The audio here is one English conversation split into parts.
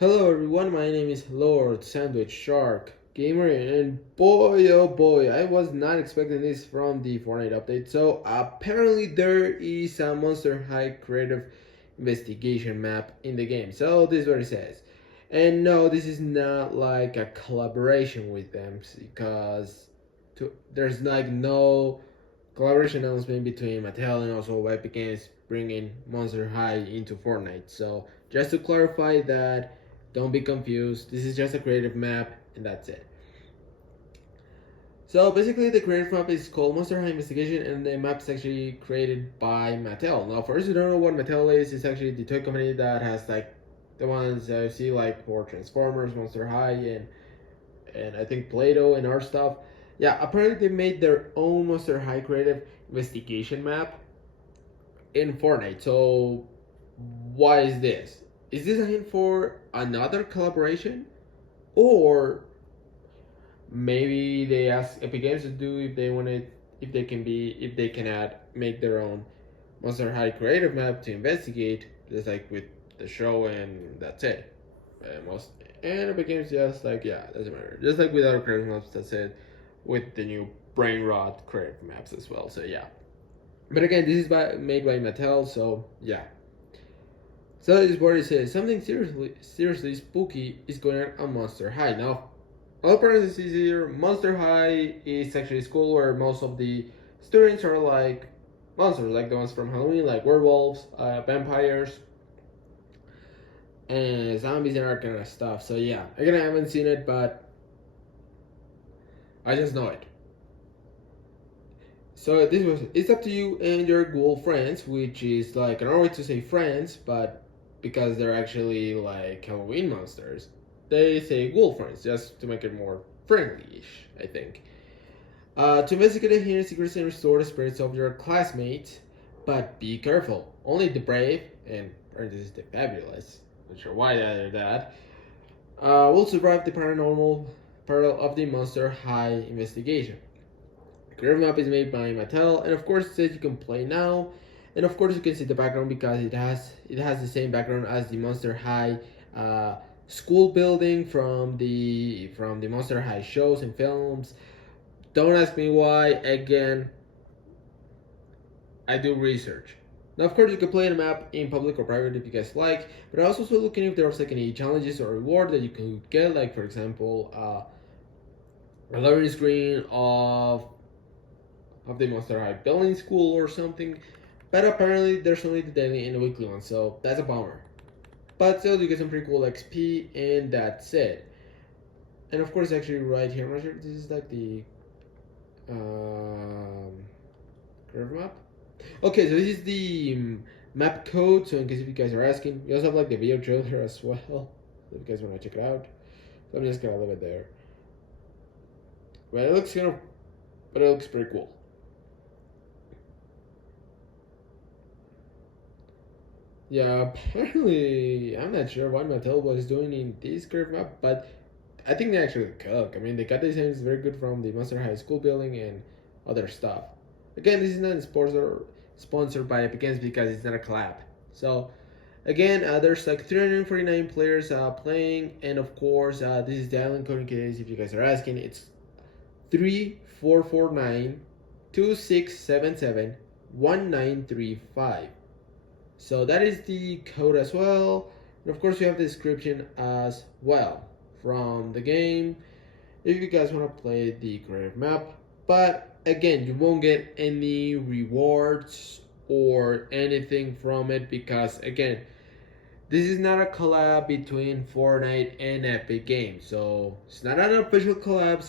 Hello everyone, my name is Lord Sandwich Shark Gamer, and boy oh boy, I was not expecting this from the Fortnite update. So apparently there is a Monster High creative investigation map in the game. So this is what it says. And no, this is not like a collaboration with them because there's like no collaboration announcement between Mattel and also Epic Games bringing Monster High into Fortnite. So just to clarify that, don't be confused. This is just a creative map, and that's it. So basically, the creative map is called Monster High Investigation, and the map is actually created by Mattel. Now, for those who don't know what Mattel is, it's actually the toy company that has like the ones that you see like for Transformers, Monster High, and I think Play-Doh and our stuff. Yeah, apparently they made their own Monster High creative investigation map in Fortnite. So why is this? Is this a hint for another collaboration? Or maybe they ask Epic Games to do if they want it, if they can add, make their own Monster High creative map to investigate, just like with the show, and that's it. Most and Epic Games just like, yeah, doesn't matter. Just like with other creative maps, that's it. With the new Brain Rot creative maps as well. So yeah. But again, this is made by Mattel, so yeah. So this is what it says. Something seriously spooky is going on Monster High. Now, all parentheses here, Monster High is actually a school where most of the students are like monsters, like the ones from Halloween, like werewolves, vampires, and zombies and all that kind of stuff. So yeah, again, I haven't seen it, but I just know it. So this was, it's up to you and your Google friends, which is like another way to say friends, but because they're actually like Halloween monsters, they say Google friends just to make it more friendly-ish, I think. To investigate the hidden secrets and restore the spirits of your classmates, but be careful. Only the brave, and parentheses the fabulous, not sure why they added that, will survive the paranormal peril of the Monster High investigation. The curve map is made by Mattel, and of course it says you can play now. And of course you can see the background because it has the same background as the Monster High uh, school building from the Monster High shows and films. Don't ask me why. Again, I do research. Now, of course, you can play the map in public or private if you guys like, but I was also looking if there was like any challenges or reward that you could get, like for example, a learning screen of the Monster High Building School or something. But apparently, there's only the daily and the weekly one, so that's a bummer. But still, you get some pretty cool XP, and that's it. And of course, actually, right here, I'm not sure if this is like the curve map. Okay, so this is the map code. So in case if you guys are asking, we also have like the video trailer as well. If you guys want to check it out, so I'm just gonna leave it there. But it looks but it looks pretty cool. Yeah, apparently I'm not sure what Mattel was doing in this curve map, but I think they actually cook. I mean, the cut design is very good from the Monster High School building and other stuff. Again, this is not sponsored by Epic Games because it's not a collab. So, again, there's like 349 players playing, and of course, this is the island code in case if you guys are asking. It's 3449 2677 1935. So that is the code as well. And of course, you have the description as well from the game if you guys want to play the creative map. But again, you won't get any rewards or anything from it because, again, this is not a collab between Fortnite and Epic Games. So it's not an official collab,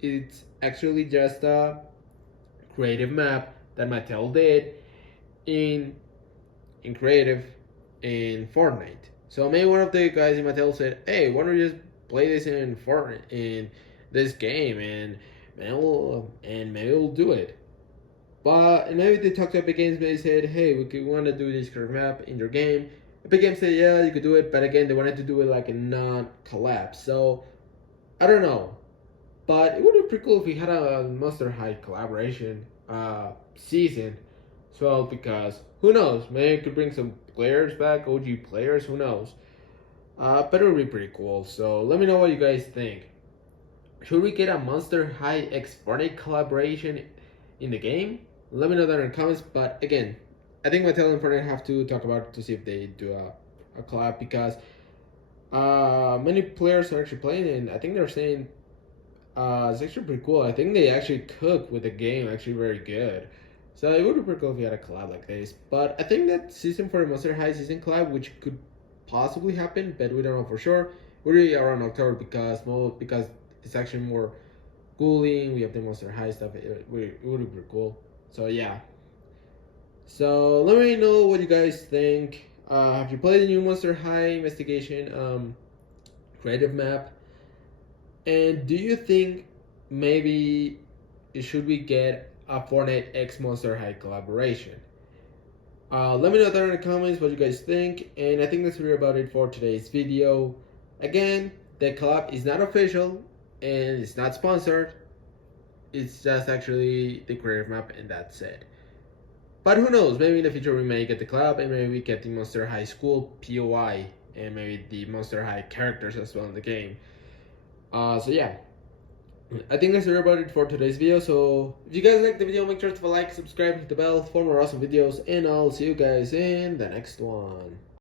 it's actually just a creative map that Mattel did in creative in Fortnite. So maybe one of the guys in Mattel said, "Hey, why don't you just play this in Fortnite in this game and maybe we'll do it." But maybe they talked to Epic Games. Maybe said, "Hey, we want to do this curve map in your game." Epic Games said, "Yeah, you could do it," but again, they wanted to do it like a non-collapse. So I don't know, but it would be pretty cool if we had a Monster High collaboration season as well, because who knows? Maybe it could bring some players back, OG players. Who knows? but it would be pretty cool. So let me know what you guys think. Should we get a Monster High X Fortnite collaboration in the game? Let me know that in the comments. But again, I think Mattel and Fortnite have to talk about it to see if they do a collab, because many players are actually playing it, and I think they're saying it's actually pretty cool. I think they actually cook with the game actually very good. So it would be pretty cool if we had a collab like this. But I think that season for the Monster High season collab, which could possibly happen, but we don't know for sure. We're really around October because it's actually more cooling. We have the Monster High stuff. It would be pretty cool. So yeah. So let me know what you guys think. Have you played the new Monster High Investigation creative map? And do you think maybe should we get a Fortnite X Monster High collaboration? Let me know down in the comments what you guys think, and I think that's really about it for today's video. Again, the collab is not official and it's not sponsored. It's just actually the creative map, and that's it. But who knows? Maybe in the future we may get the collab, and maybe we get the Monster High School POI, and maybe the Monster High characters as well in the game. So yeah, I think that's about it for today's video. So if you guys liked the video, make sure to like, subscribe, hit the bell for more awesome videos, and I'll see you guys in the next one.